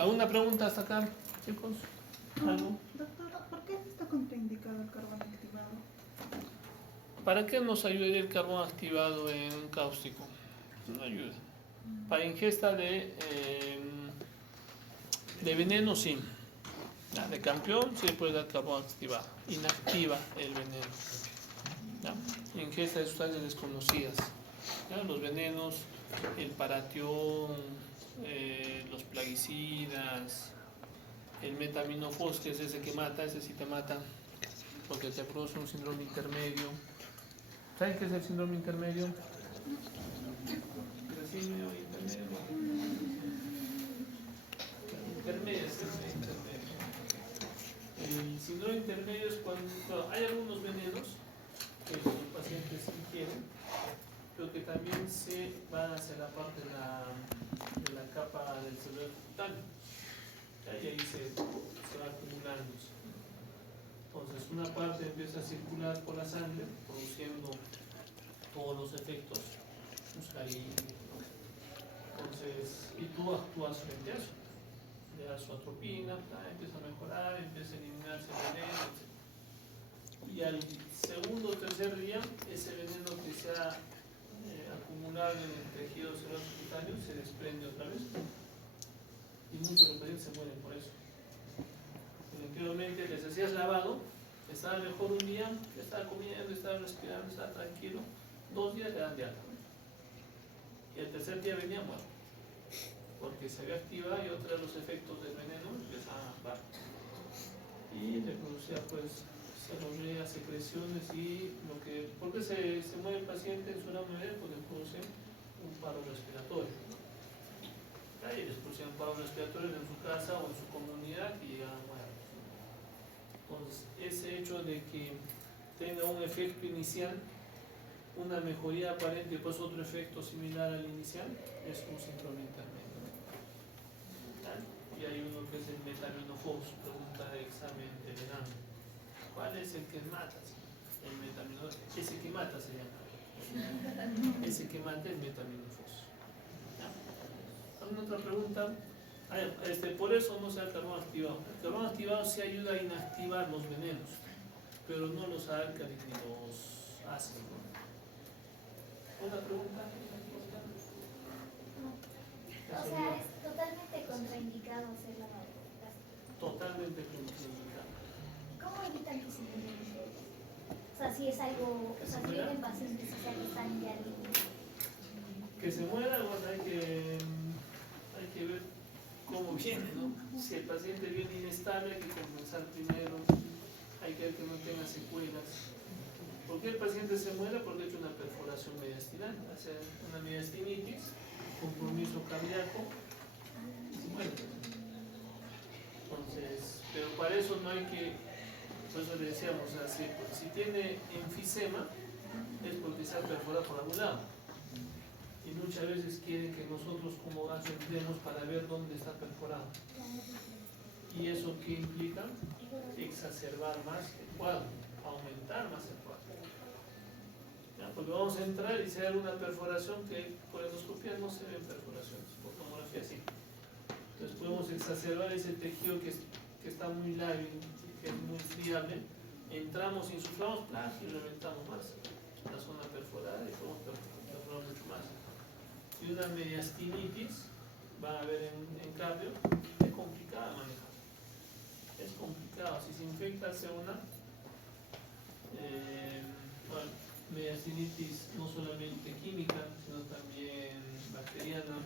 ¿Alguna pregunta hasta acá, chicos? ¿Algo? Doctora, ¿por qué está contraindicado el carbón activado? ¿Para qué nos ayudaría el carbón activado en un cáustico? No ayuda. Para ingesta de veneno, sí. Ya, de campeón, sí puede dar carbón activado. Inactiva el veneno. ¿Ya? Ingesta de sustancias desconocidas. ¿Ya? Los venenos, el paratión, los plaguicidas, el metaminofos, que es ese que mata, ese sí te mata, porque te produce un síndrome intermedio. ¿Saben qué es el síndrome intermedio? El síndrome intermedio. El síndrome intermedio es cuando hay algunos venenos que los pacientes ingieren, pero que también se van hacia la parte de la capa del cerebro cutáneo. Y ahí se va acumulando. Entonces, una parte empieza a circular por la sangre, produciendo todos los efectos muscarínicos. Entonces, y tú actúas frente a eso. Le das su atropina, empieza a mejorar, empieza a eliminarse el veneno, etc. Y al segundo o tercer día, ese veneno que se ha acumulado en el tejido cerebral cutáneo se desprende otra vez. Y muchos de los pacientes se mueren por eso. Anteriormente les hacías lavado, estaba mejor un día, estaba comiendo, estaba respirando, estaba tranquilo, 2 días le dan de alta. Y el tercer día venía muerto, porque se había activado y otro de los efectos del veneno empezaban a bajar. Y le producía pues celorea, secreciones y lo que. ¿Por qué se muere el paciente en su gran mayoría? Porque le produce un paro respiratorio. Y les producían paros respiratorios en su casa o en su comunidad y llegaban a muertos. Entonces, ese hecho de que tenga un efecto inicial, una mejoría aparente y después otro efecto similar al inicial, es un síndrome intermedio. Y hay uno que es el metaminofos, pregunta de examen de veneno. ¿Cuál es el que mata? El metaminofos. Ese que mata se llama. Ese que mata es metaminofos. ¿Alguna otra pregunta? Por eso no se da el carbón activado. El carbón activado sí ayuda a inactivar los venenos, pero no los álcalis ni los ácidos. ¿Una pregunta? O sea, es totalmente contraindicado hacer lavado. Totalmente contraindicado. ¿Cómo evitan que se mueran ustedes? O sea, si es algo, o sea, si vienen pacientes que están ya líquidos. Que se muera, bueno, hay que ver cómo viene, ¿no? Si el paciente viene inestable, hay que compensar primero, hay que ver que no tenga secuelas. ¿Por qué el paciente se muere? Porque ha hecho una perforación mediastinal, hace una mediastinitis, compromiso cardíaco, y se muere. Entonces, pero para eso no hay que, por eso le decíamos, o sea, si tiene enfisema, es porque se ha perforado por algún lado. Y muchas veces quieren que nosotros como gasto entremos para ver dónde está perforado. ¿Y eso qué implica? Exacerbar más el cuadro, aumentar más el cuadro. ¿Ya? Porque vamos a entrar y si hay alguna perforación que por endoscopía no se ven perforaciones, por tomografía sí. Entonces podemos exacerbar ese tejido que está muy lábil, que es muy friable, entramos, insuflamos, y reventamos más la zona perforada y podemos perforar mucho más. Y una mediastinitis, van a ver en cardio, es complicada de manejar. Es complicado. Si se infecta hace una mediastinitis no solamente química, sino también bacteriana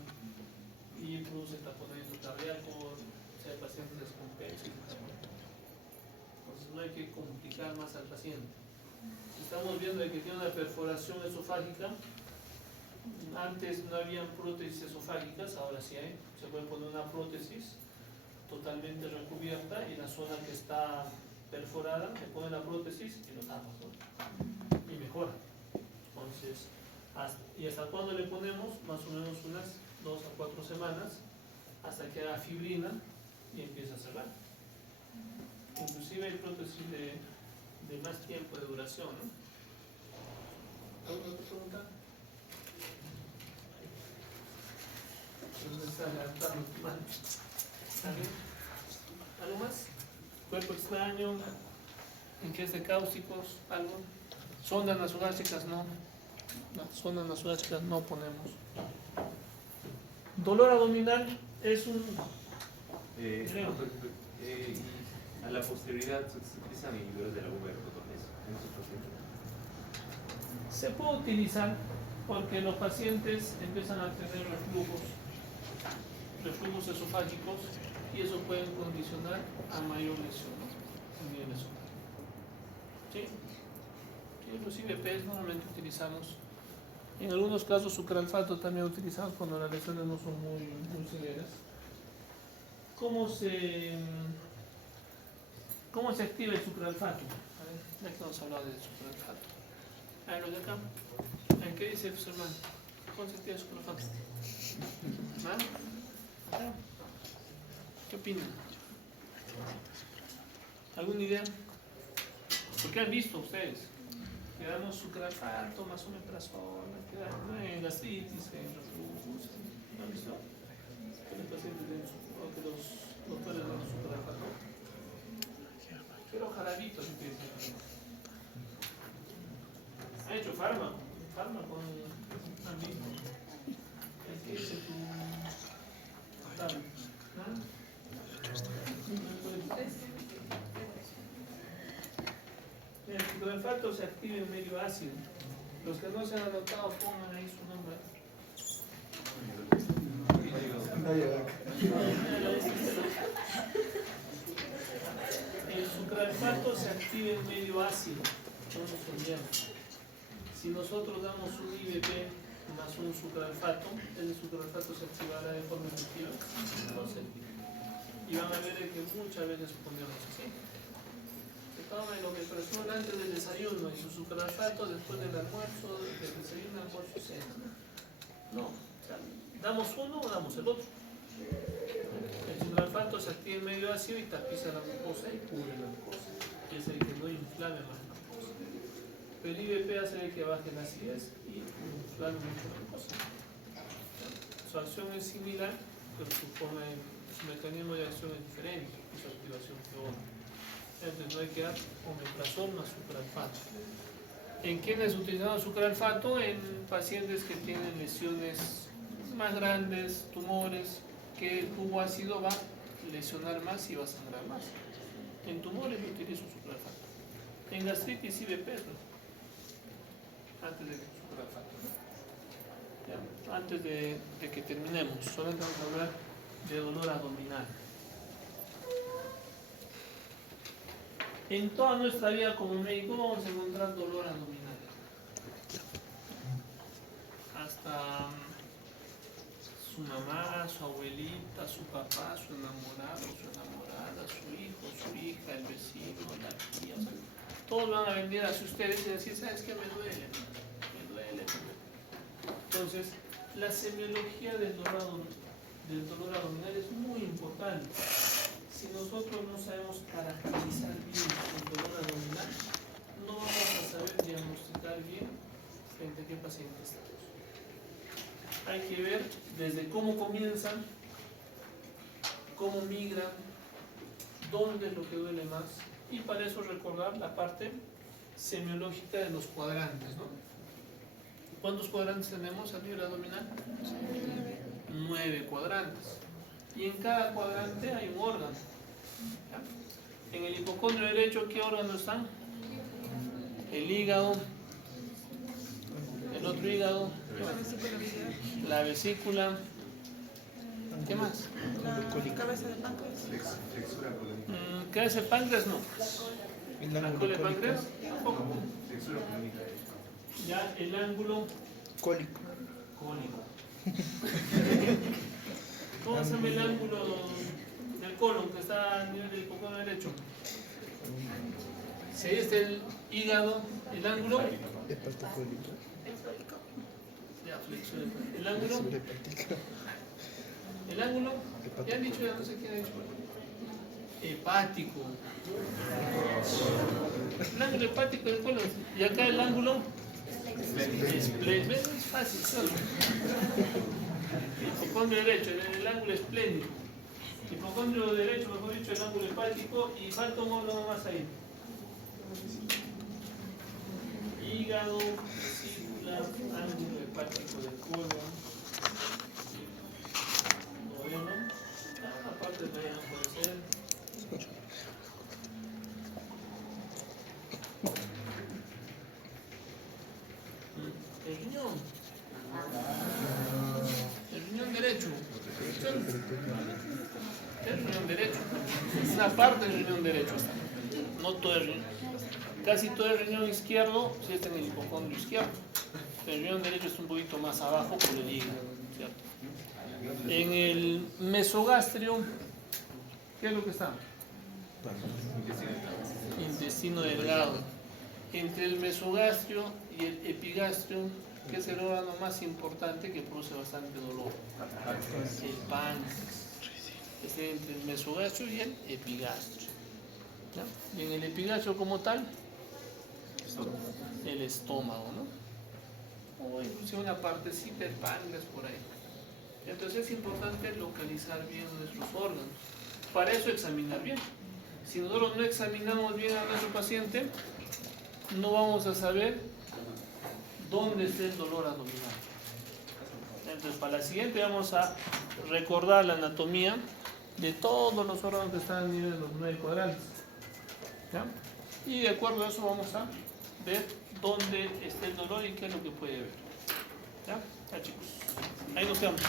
y produce taponamiento cardíaco, o sea, el paciente descompensa. Entonces no hay que complicar más al paciente. Si estamos viendo que tiene una perforación esofágica, antes no habían prótesis esofágicas, ahora sí hay. Se puede poner una prótesis totalmente recubierta y la zona que está perforada, se pone la prótesis y lo tapas, ¿no? Y mejora. Entonces, ¿y hasta cuándo le ponemos? Más o menos unas 2 a 4 semanas, hasta que haga fibrina y empiece a cerrar. Inclusive hay prótesis de más tiempo de duración, ¿no? ¿Alguna otra pregunta? ¿Dónde está levantando tu mano? ¿Está bien? ¿Algo más? Cuerpo extraño, ingesta de cáusticos, algo. Sondas nasogástricas no. Las sondas nasogástricas no ponemos. Dolor abdominal es un... creo. A la posterioridad se utilizan inhibidores de la bomba de protones en estos pacientes. Se puede utilizar porque los pacientes empiezan a tener reflujos esofágicos y eso puede condicionar a mayor lesión en nivel esofágico. ¿Sí? Sí, los IVPs normalmente utilizamos. En algunos casos sucralfato también utilizamos cuando las lesiones no son muy severas. ¿Cómo se activa el sucralfato? A ver, ya que hemos hablado del sucralfato. A ver, lo de acá. ¿En qué dice su hermano? ¿Cómo se activa el sucralfato? ¿Ah? ¿Acá? ¿Qué opinan? ¿Alguna idea? ¿Por qué han visto ustedes? Que damos sucralfato, más omeprazol, que dan en gastritis, en reflujo. ¿Han visto? Que los pacientes den que los doctores dan sucralfato. Pero jarabito, si te dicen. Ha hecho fármaco han visto. ¿Qué dice tu tabla? El sucralfato se activa en medio ácido. Los que no se han anotado, pongan ahí su nombre. El sucralfato se activa en medio ácido. No nos olvidemos. Si nosotros damos un IVP más un sucralfato, el sucralfato se activará de forma efectiva. Entonces, y van a ver que muchas veces ponemos así. Se toma el omeprazol antes del desayuno y su sucralfato después del almuerzo, del desayuno, almuerzo, cena. No, o sea, ¿damos uno o damos el otro? El sucralfato se activa en medio ácido y tapiza la mucosa y cubre la mucosa. Y es el que no inflame más la mucosa. Pero el IVP hace que baje la acidez y inflame mucho la mucosa. Su acción es similar, pero su mecanismo de acción es diferente y su activación peor. Entonces no hay que dar omeprazol más sucralfato. ¿En quiénes utilizamos sucralfato? En pacientes que tienen lesiones más grandes, tumores, que el tubo ácido va a lesionar más y va a sangrar más. En tumores yo utilizo sucralfato. En gastritis y IVP, ¿no? Antes de sucralfato. Ya, antes de que terminemos, solamente vamos a hablar de dolor abdominal. En toda nuestra vida como médico vamos a encontrar dolor abdominal. Hasta su mamá, su abuelita, su papá, su enamorado, su enamorada, su hijo, su hija, el vecino, la tía. Todos van a venir hacia ustedes y decir, ¿sabes qué? Me duele. Entonces, la semiología del dolor abdominal es muy importante. Si nosotros no sabemos caracterizar bien el dolor abdominal, no vamos a saber diagnosticar bien frente a qué paciente estamos. Hay que ver desde cómo comienzan, cómo migran, dónde es lo que duele más, y para eso recordar la parte semiológica de los cuadrantes, ¿no? ¿Cuántos cuadrantes tenemos a nivel abdominal? 9 cuadrantes. Y en cada cuadrante hay un órgano. ¿Ya? En el hipocondrio derecho, ¿qué órganos están? El hígado, el otro hígado, la vesícula, ¿qué más? La cabeza de páncreas. ¿Cabeza de páncreas? No. ¿La cola de páncreas? Poco. Ya, el ángulo Cólico. ¿Cómo se llama el ángulo del colon que está a nivel del hipocondrio derecho? Si este es el hígado, el ángulo. Hepatocólico. Ya, flexión. El ángulo. El ángulo. Ya han dicho, ya no sé quién ha dicho. Hepático. El ángulo hepático del colon. Y acá el ángulo. Espléndido. Es fácil, solo. El hipocondrio derecho, el ángulo espléndido. Hipocondrio derecho, mejor dicho, el ángulo hepático, y falta un órgano más ahí. Hígado, vesícula, ángulo hepático del colon. Duodeno. Una parte de ahí no puede ser. El riñón. El riñón derecho. El riñón derecho. Una parte del riñón derecho está. No todo el riñón. Casi todo el riñón izquierdo sí está en el hipocondrio izquierdo. El riñón derecho está un poquito más abajo por el hígado, ¿cierto? En el mesogastrio, ¿qué es lo que está? Intestino delgado. Entre el mesogastrio y el epigastrio, ¿qué es el órgano más importante que produce bastante dolor? El páncreas. Es entre el mesogastrio y el epigastrio. ¿Ya? Y en el epigastrio como tal, el estómago, ¿no? O inclusive una partecita del páncreas por ahí. Entonces es importante localizar bien nuestros órganos. Para eso examinar bien. Si nosotros no examinamos bien a nuestro paciente, no vamos a saber dónde está el dolor abdominal. Entonces para la siguiente vamos a recordar la anatomía de todos los órganos que están a nivel de los 9 cuadrantes. ¿Ya? Y de acuerdo a eso vamos a ver dónde está el dolor y qué es lo que puede ver. ¿Ya? Ya, chicos. Ahí nos quedamos.